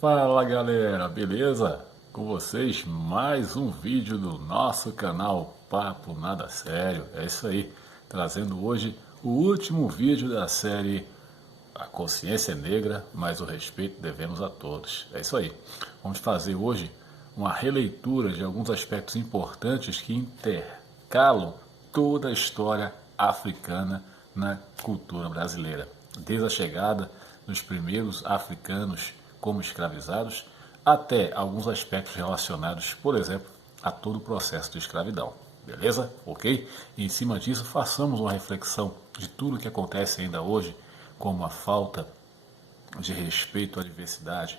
Fala galera, beleza? Com vocês mais um vídeo do nosso canal Papo Nada Sério. É isso aí, trazendo hoje o último vídeo da série A Consciência Negra, mas o respeito devemos a todos. É isso aí. Vamos fazer hoje uma releitura de alguns aspectos importantes que intercalam toda a história africana na cultura brasileira, desde a chegada dos primeiros africanos como escravizados, até alguns aspectos relacionados, por exemplo, a todo o processo de escravidão. Beleza? Ok? E em cima disso, façamos uma reflexão de tudo o que acontece ainda hoje, como a falta de respeito à diversidade,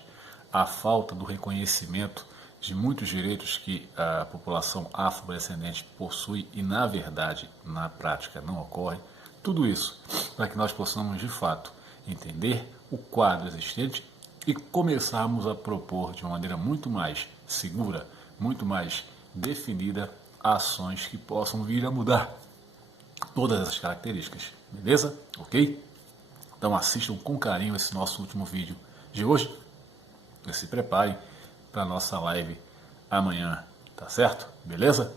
a falta do reconhecimento de muitos direitos que a população afrodescendente possui e, na verdade, na prática não ocorre. Tudo isso para que nós possamos, de fato, entender o quadro existente e começarmos a propor de uma maneira muito mais segura, muito mais definida, ações que possam vir a mudar todas essas características. Beleza? Ok? Então assistam com carinho esse nosso último vídeo de hoje e se preparem para a nossa live amanhã, tá certo? Beleza?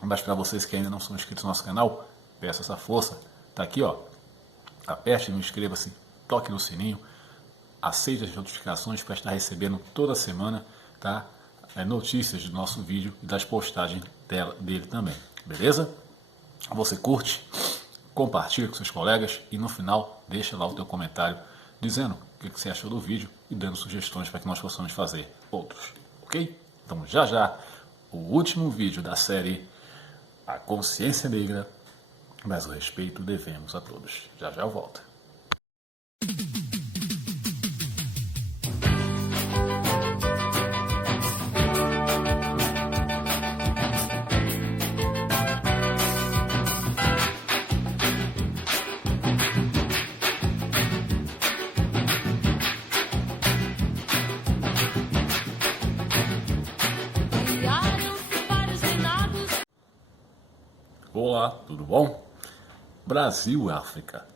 Mas para vocês que ainda não são inscritos no nosso canal, peço essa força. Tá aqui, ó. Aperte, inscreva-se, toque no sininho, aceite as notificações para estar recebendo toda semana, tá? Notícias do nosso vídeo e das postagens dele também, beleza? Você curte, compartilha com seus colegas e no final deixa lá o teu comentário dizendo o que você achou do vídeo e dando sugestões para que nós possamos fazer outros, ok? Então já o último vídeo da série A Consciência Negra, mas o respeito devemos a todos. Já eu volto. Olá, tudo bom? Brasil e África.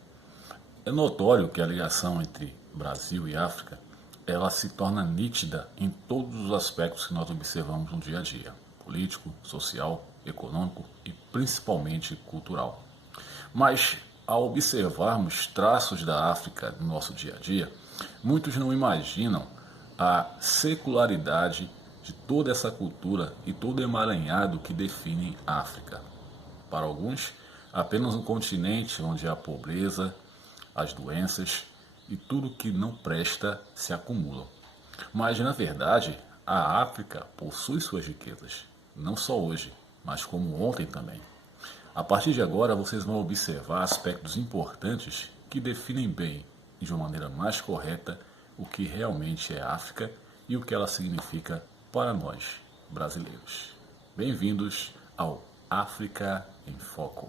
É notório que a ligação entre Brasil e África ela se torna nítida em todos os aspectos que nós observamos no dia a dia, político, social, econômico e principalmente cultural. Mas ao observarmos traços da África no nosso dia a dia, muitos não imaginam a secularidade de toda essa cultura e todo o emaranhado que define a África. Para alguns, apenas um continente onde a pobreza, as doenças e tudo que não presta se acumulam. Mas, na verdade, a África possui suas riquezas, não só hoje, mas como ontem também. A partir de agora, vocês vão observar aspectos importantes que definem bem e de uma maneira mais correta o que realmente é África e o que ela significa para nós, brasileiros. Bem-vindos ao África em Foco.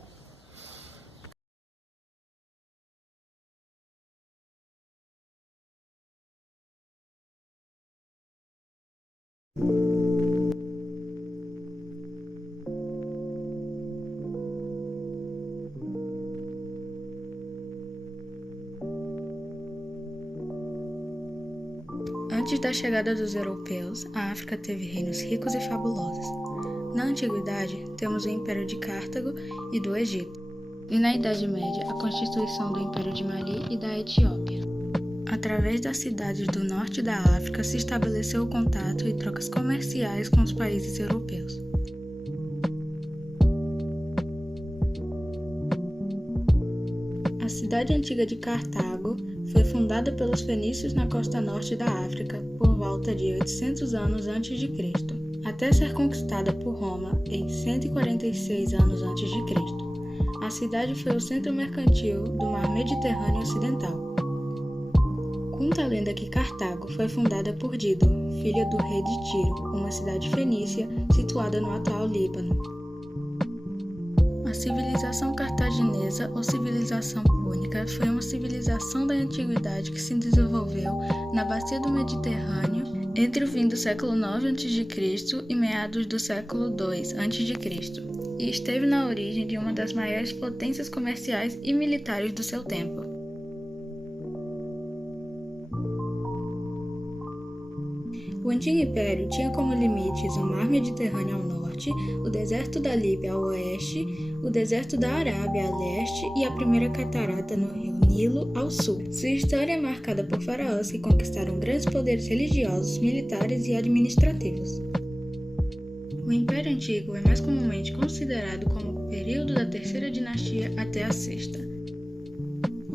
Antes da chegada dos europeus, a África teve reinos ricos e fabulosos. Na Antiguidade, temos o Império de Cartago e do Egito, e na Idade Média, a constituição do Império de Mali e da Etiópia. Através das cidades do norte da África se estabeleceu o contato e trocas comerciais com os países europeus. A cidade antiga de Cartago foi fundada pelos fenícios na costa norte da África por volta de 800 anos antes de Cristo, até ser conquistada por Roma em 146 anos antes de Cristo. A cidade foi o centro mercantil do Mar Mediterrâneo Ocidental. Conta a lenda que Cartago foi fundada por Dido, filha do rei de Tiro, uma cidade fenícia situada no atual Líbano. A civilização cartaginesa ou civilização púnica foi uma civilização da antiguidade que se desenvolveu na bacia do Mediterrâneo entre o fim do século IX a.C. e meados do século II a.C. e esteve na origem de uma das maiores potências comerciais e militares do seu tempo. O Antigo Império tinha como limites o Mar Mediterrâneo ao norte, o deserto da Líbia ao oeste, o deserto da Arábia a leste e a primeira catarata no rio Nilo ao sul. Sua história é marcada por faraós que conquistaram grandes poderes religiosos, militares e administrativos. O Império Antigo é mais comumente considerado como o período da terceira dinastia até a sexta.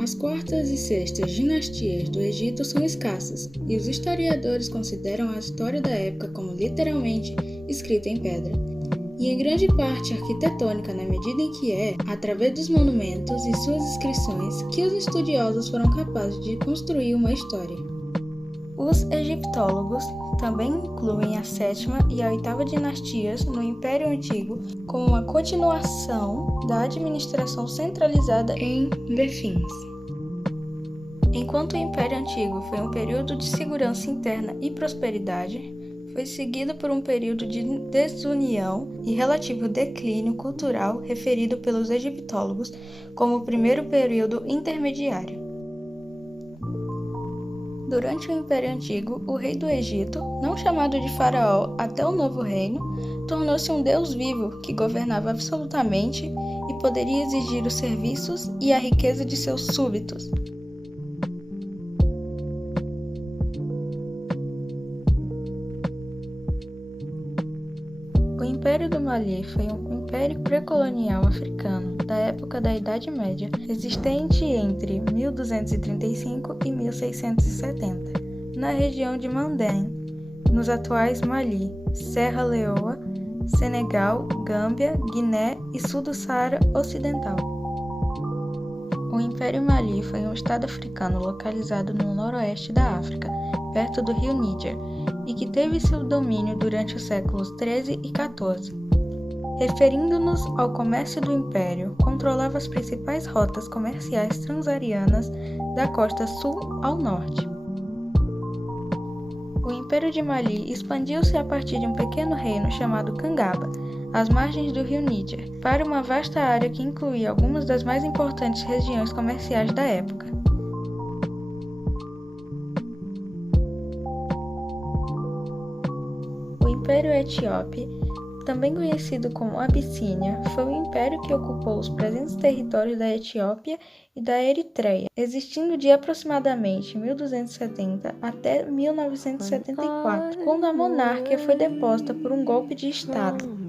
As quartas e sextas dinastias do Egito são escassas, e os historiadores consideram a história da época como literalmente escrita em pedra, e em grande parte arquitetônica na medida em que é, através dos monumentos e suas inscrições, que os estudiosos foram capazes de construir uma história. Os egiptólogos também incluem a sétima e a oitava dinastias no Império Antigo como uma continuação da administração centralizada em Mefins. Enquanto o Império Antigo foi um período de segurança interna e prosperidade, foi seguido por um período de desunião e relativo declínio cultural referido pelos egiptólogos como o primeiro período intermediário. Durante o Império Antigo, o rei do Egito, não chamado de faraó até o Novo Reino, tornou-se um deus vivo que governava absolutamente e poderia exigir os serviços e a riqueza de seus súditos. O Império do Mali foi um império pré-colonial africano da época da Idade Média, existente entre 1235 e 1670, na região de Mandém, nos atuais Mali, Serra Leoa, Senegal, Gâmbia, Guiné e sul do Saara Ocidental. O Império Mali foi um estado africano localizado no noroeste da África, perto do rio Níger, e que teve seu domínio durante os séculos XIII e XIV. Referindo-nos ao comércio do Império, controlava as principais rotas comerciais transarianas da costa sul ao norte. O Império de Mali expandiu-se a partir de um pequeno reino chamado Kangaba, às margens do rio Níger, para uma vasta área que incluía algumas das mais importantes regiões comerciais da época. O Império Etíope, também conhecido como Abissínia, foi um império que ocupou os presentes territórios da Etiópia e da Eritreia, existindo de aproximadamente 1270 até 1974, quando a monarquia foi deposta por um golpe de Estado.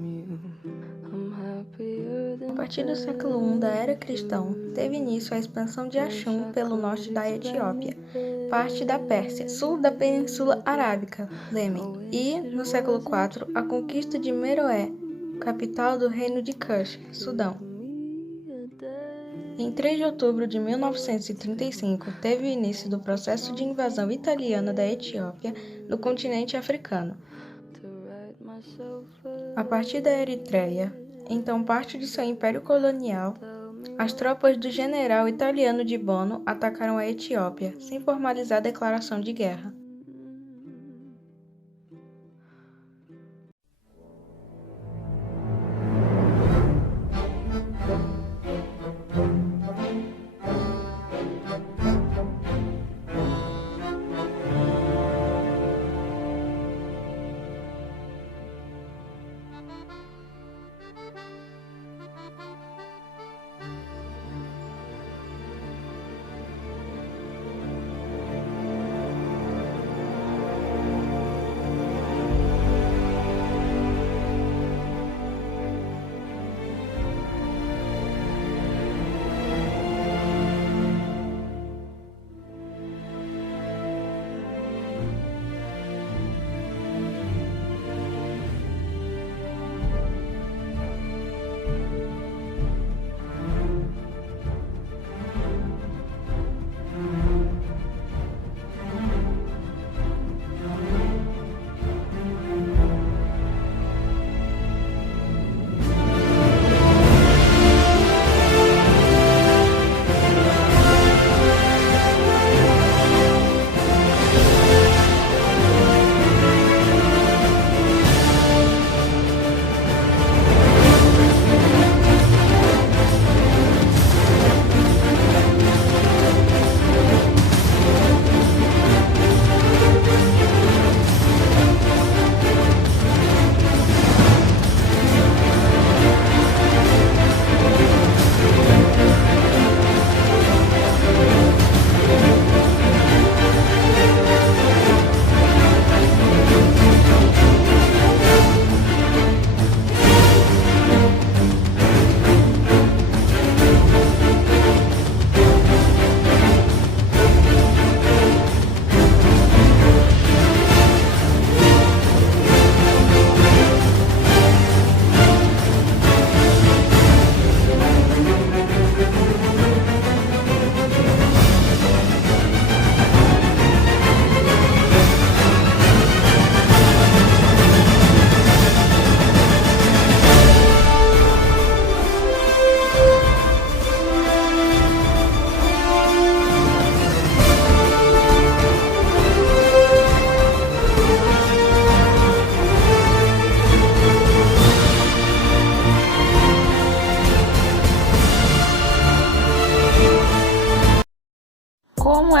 A partir do século I da Era Cristã, teve início a expansão de Axum pelo norte da Etiópia, parte da Pérsia, sul da Península Arábica, Iêmen, e, no século IV, a conquista de Meroé, capital do reino de Kush, Sudão. Em 3 de outubro de 1935, teve o início do processo de invasão italiana da Etiópia no continente africano. A partir da Eritreia, então parte de seu império colonial, as tropas do general italiano de Bono atacaram a Etiópia, sem formalizar declaração de guerra.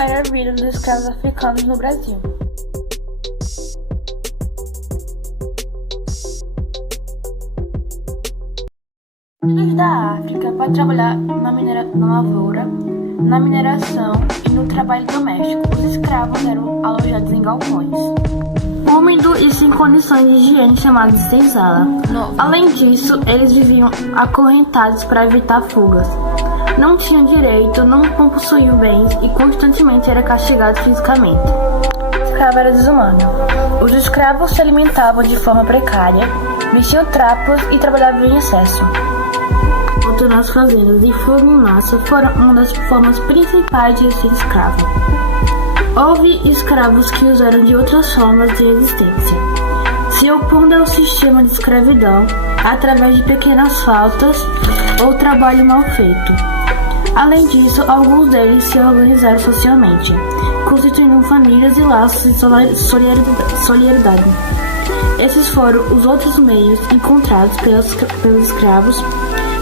era a vida dos escravos africanos no Brasil. Filhos da África para trabalhar na lavoura, na mineração e no trabalho doméstico. Os escravos eram alojados em galpões, úmido e sem condições de higiene, chamados de senzala. Além disso, eles viviam acorrentados para evitar fugas. Não tinham direito, não possuíam bens e constantemente eram castigados fisicamente. O escravo era desumano. Os escravos se alimentavam de forma precária, vestiam trapos e trabalhavam em excesso. Nas fazendas e fogo em massa foram uma das formas principais de ser escravo. Houve escravos que usaram de outras formas de resistência, se opondo ao sistema de escravidão através de pequenas faltas ou trabalho mal feito. Além disso, alguns deles se organizaram socialmente, constituindo famílias e laços de solidariedade. Esses foram os outros meios encontrados pelos escravos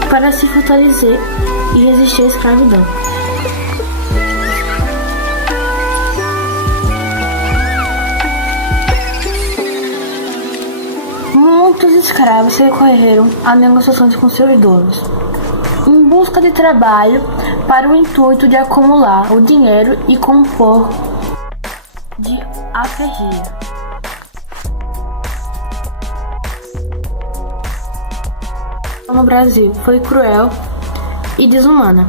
para se fortalecer e resistir à escravidão. Muitos escravos recorreram a negociações com seus donos, em busca de trabalho para o intuito de acumular o dinheiro e compor de aferria. No Brasil foi cruel e desumana,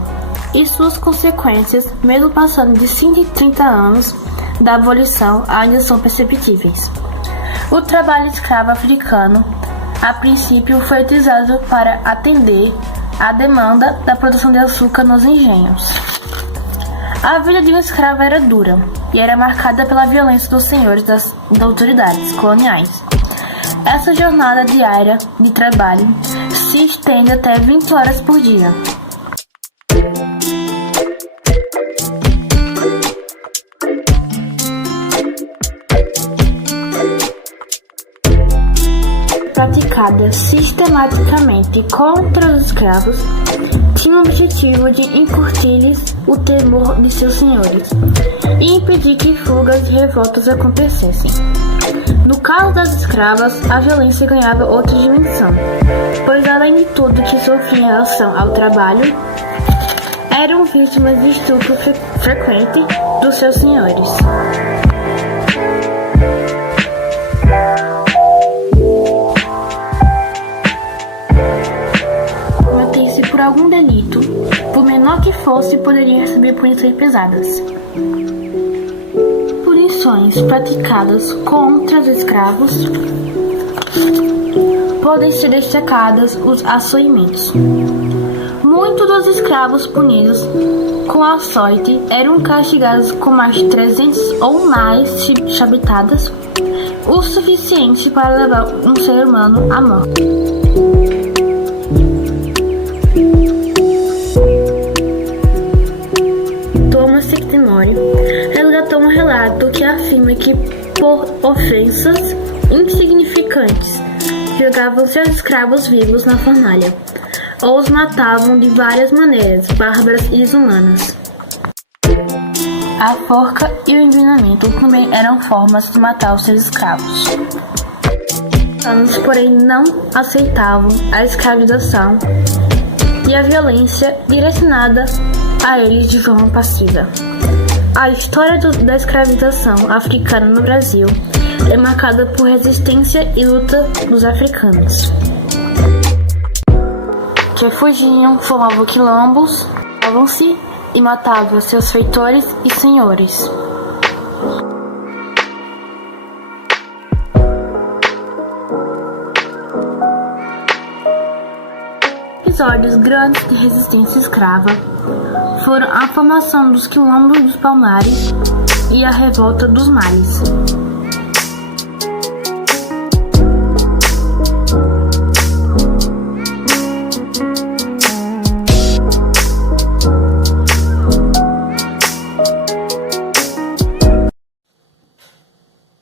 e suas consequências, mesmo passando de 130 anos da abolição, ainda são perceptíveis. O trabalho escravo africano, a princípio, foi utilizado para atender à demanda da produção de açúcar nos engenhos. A vida de um escravo era dura e era marcada pela violência dos senhores das autoridades coloniais. Essa jornada diária de trabalho se estende até 20 horas por dia. Praticada sistematicamente contra os escravos, tinha o objetivo de incutir-lhes o temor de seus senhores e impedir que fugas e revoltas acontecessem. No caso das escravas, a violência ganhava outra dimensão, pois além de tudo que sofriam em relação ao trabalho, eram vítimas de estupro frequente dos seus senhores. Cometer-se por algum delito, por menor que fosse, poderia receber punições pesadas. Praticadas contra os escravos podem ser destacadas os açoimentos. Muitos dos escravos punidos com açoite eram castigados com mais de 300 ou mais chabetadas, o suficiente para levar um ser humano à morte. Thomas Tectemore resgatou um relato que afirma que, por ofensas insignificantes, jogavam seus escravos vivos na fornalha, ou os matavam de várias maneiras bárbaras e desumanas. A forca e o envenenamento também eram formas de matar os seus escravos. Os porém não aceitavam a escravização e a violência direcionada a eles de forma passiva. A história da escravização africana no Brasil é marcada por resistência e luta dos africanos, que fugiam, formavam quilombos, matavam-se e matavam seus feitores e senhores. Episódios grandes de resistência escrava foram a formação dos quilombos dos Palmares e a revolta dos Males.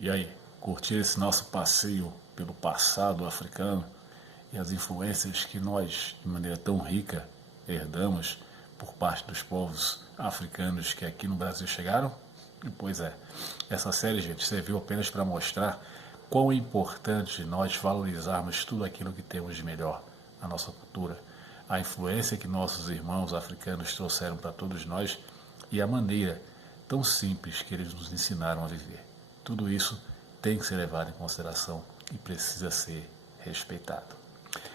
E aí, curtir esse nosso passeio pelo passado africano e as influências que nós, de maneira tão rica, herdamos por parte dos povos africanos que aqui no Brasil chegaram? Pois é, essa série, gente, serviu apenas para mostrar quão é importante nós valorizarmos tudo aquilo que temos de melhor na nossa cultura, a influência que nossos irmãos africanos trouxeram para todos nós e a maneira tão simples que eles nos ensinaram a viver. Tudo isso tem que ser levado em consideração e precisa ser respeitado.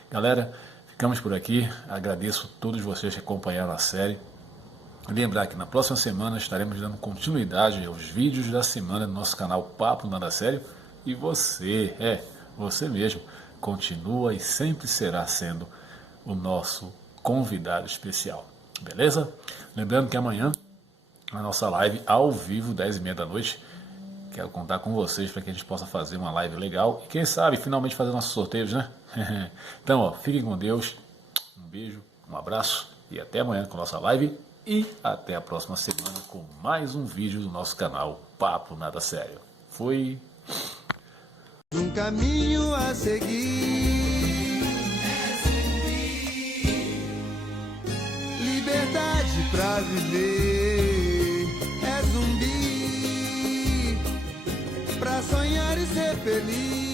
Galera, ficamos por aqui. Agradeço a todos vocês que acompanharam a série. Lembrar que na próxima semana estaremos dando continuidade aos vídeos da semana no nosso canal Papo Nada Sério. E você mesmo, continua e sempre será sendo o nosso convidado especial. Beleza? Lembrando que amanhã, a nossa live ao vivo, 10h30 da noite, quero contar com vocês para que a gente possa fazer uma live legal. E quem sabe, finalmente fazer nossos sorteios, né? Então, fiquem com Deus. Um beijo, um abraço e até amanhã com a nossa live. E até a próxima semana com mais um vídeo do nosso canal Papo Nada Sério. Fui! Um caminho a seguir, liberdade pra viver, é zumbi, pra sonhar e ser feliz.